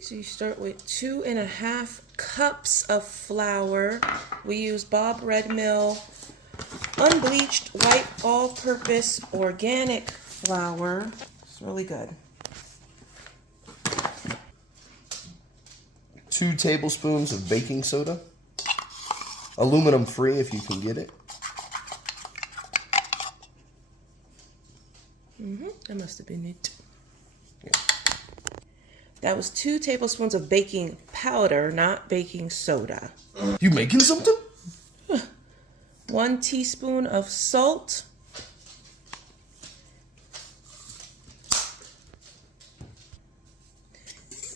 So you start with 2.5 cups of flour. We use Bob Red Mill unbleached white all-purpose organic flour. It's really good. 2 tablespoons of baking soda. Aluminum free if you can get it. That must have been it. Yeah. That was 2 tablespoons of baking powder, not baking soda. You making something? 1 teaspoon of salt.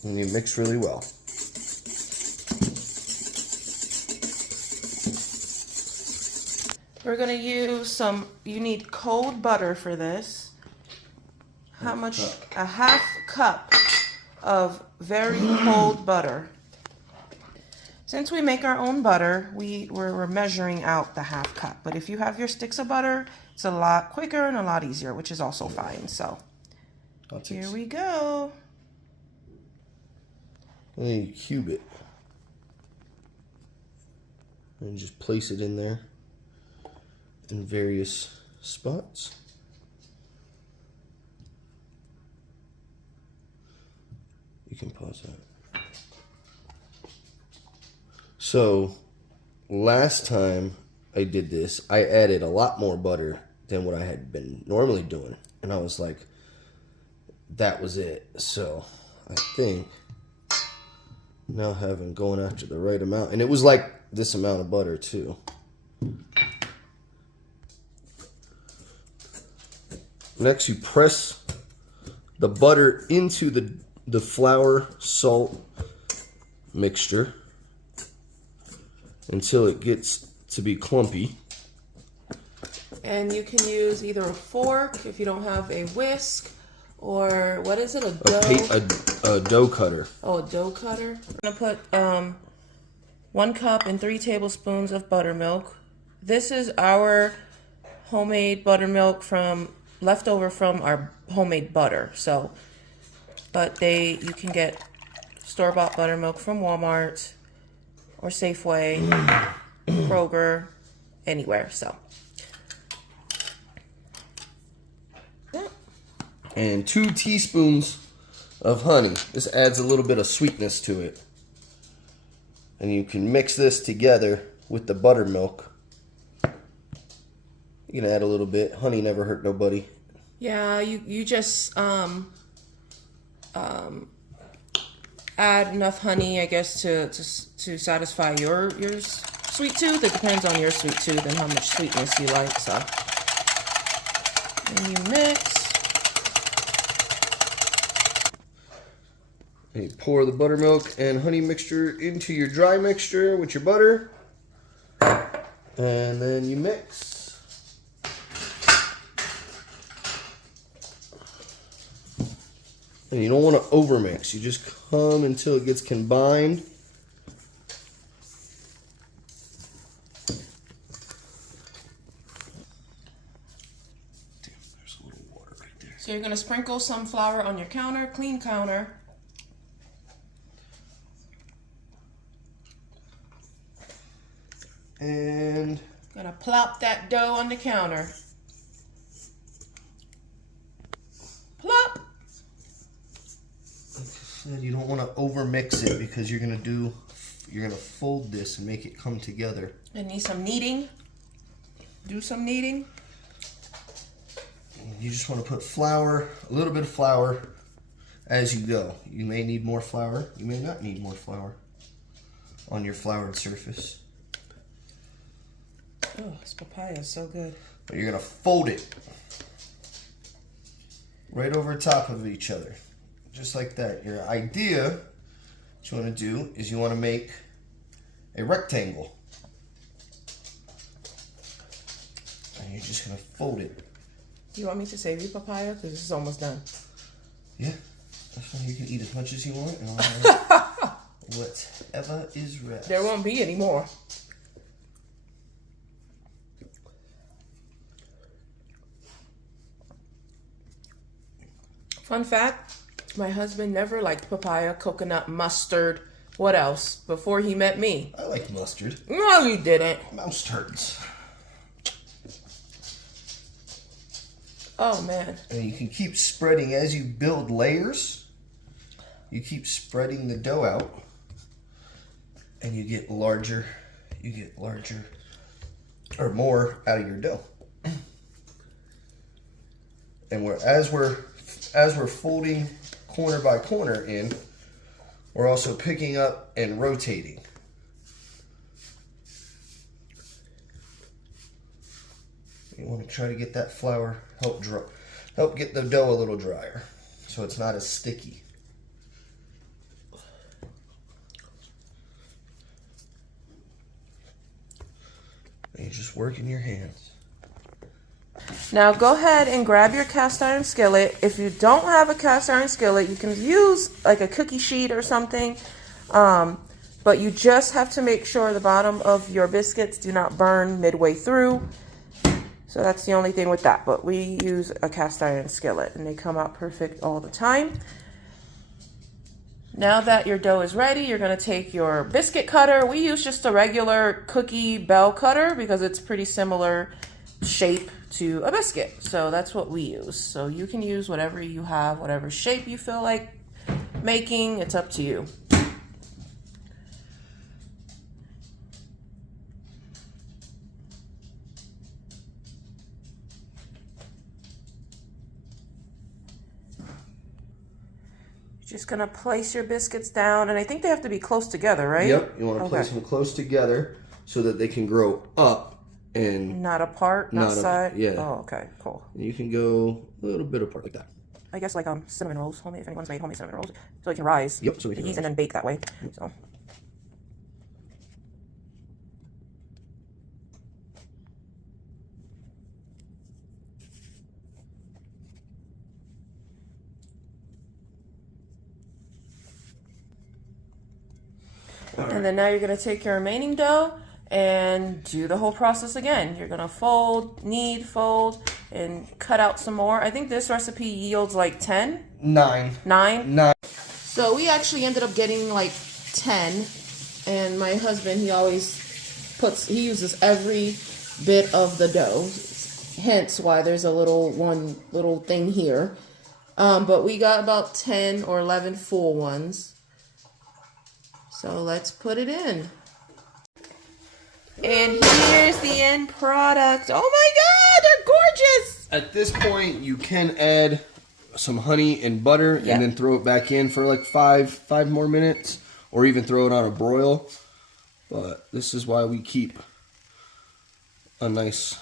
And you mix really well. We're gonna use you need cold butter for this. How much? A half cup of very cold butter. Since we make our own butter, we're measuring out the half cup. But if you have your sticks of butter, it's a lot quicker and a lot easier, which is also fine. So here we go. And then you cube it. And just place it in there in various spots. You can pause that. So last time I did this, I added a lot more butter than what I had been normally doing. And I was like, that was it. So I think now having going after the right amount. And it was like this amount of butter too. Next, you press the butter into the flour salt mixture until it gets to be clumpy. And you can use either a fork if you don't have a whisk, or what is it, a dough? A dough cutter. Oh, a dough cutter. I'm gonna put 1 cup and 3 tablespoons of buttermilk. This is our homemade buttermilk leftover from our homemade butter. So, but you can get store-bought buttermilk from Walmart or Safeway, Kroger, anywhere. So, yeah. And 2 teaspoons of honey. This adds a little bit of sweetness to it. And you can mix this together with the buttermilk. You can add a little bit. Honey never hurt nobody. Yeah, you just add enough honey, I guess, to satisfy your sweet tooth. It depends on your sweet tooth and how much sweetness you like. So, and you mix. And you pour the buttermilk and honey mixture into your dry mixture with your butter. And then you mix. And you don't want to overmix. You just come until it gets combined. Damn, there's a little water right there. So you're going to sprinkle some flour on your counter, clean counter. And Gonna plop that dough on the counter. Plop. Like I said, you don't want to overmix it because you're gonna fold this and make it come together. I need some kneading. Do some kneading. You just want to put flour, a little bit of flour as you go. You may need more flour. You may not need more flour on your floured surface. Oh, this papaya is so good. But you're gonna fold it right over top of each other, just like that. Your idea, what you want to do is you want to make a rectangle, and you're just gonna fold it. Do you want me to save you papaya? Because this is almost done. Yeah, that's fine. You can eat as much as you want, and I'll have whatever is rest. There won't be any more. Fun fact, My husband never liked papaya, coconut, mustard. What else? Before he met me. I like mustard. No, you didn't. Mouse turds. Oh, man. And you can keep spreading as you build layers. You keep spreading the dough out. And you get larger. You get larger. Or more out of your dough. And as we're folding corner by corner in, we're also picking up and rotating. You want to try to get that flour, help get the dough a little drier so it's not as sticky. And you're just working your hands. Now go ahead and grab your cast iron skillet. If you don't have a cast iron skillet, you can use like a cookie sheet or something. But you just have to make sure the bottom of your biscuits do not burn midway through. So that's the only thing with that. But we use a cast iron skillet and they come out perfect all the time. Now that your dough is ready, you're going to take your biscuit cutter. We use just a regular cookie bell cutter because it's pretty similar shape to a biscuit. So that's what we use. So you can use whatever you have, whatever shape you feel like making. It's up to you. Just gonna place your biscuits down, and I think they have to be close together, right? Yep, you want to place them close together so that they can grow up and not apart, not side. Yeah. Oh, okay, cool. You can go a little bit apart like that. I guess like cinnamon rolls, homemade. If anyone's made homemade cinnamon rolls, so it can rise. Yep, so we can rise. rise. And then bake that way. So. And then now you're going to take your remaining dough and do the whole process again. You're going to fold, knead, fold, and cut out some more. I think this recipe yields like 10? 9. 9? So we actually ended up getting like 10. And my husband, he uses every bit of the dough. Hence why there's one little thing here. But we got about 10 or 11 full ones. So let's put it in. And here's the end product. Oh my God, they're gorgeous. At this point, you can add some honey and butter and then throw it back in for like five more minutes, or even throw it on a broil. But this is why we keep a nice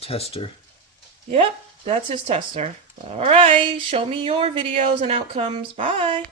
tester. Yep, that's his tester. All right, show me your videos and outcomes. Bye.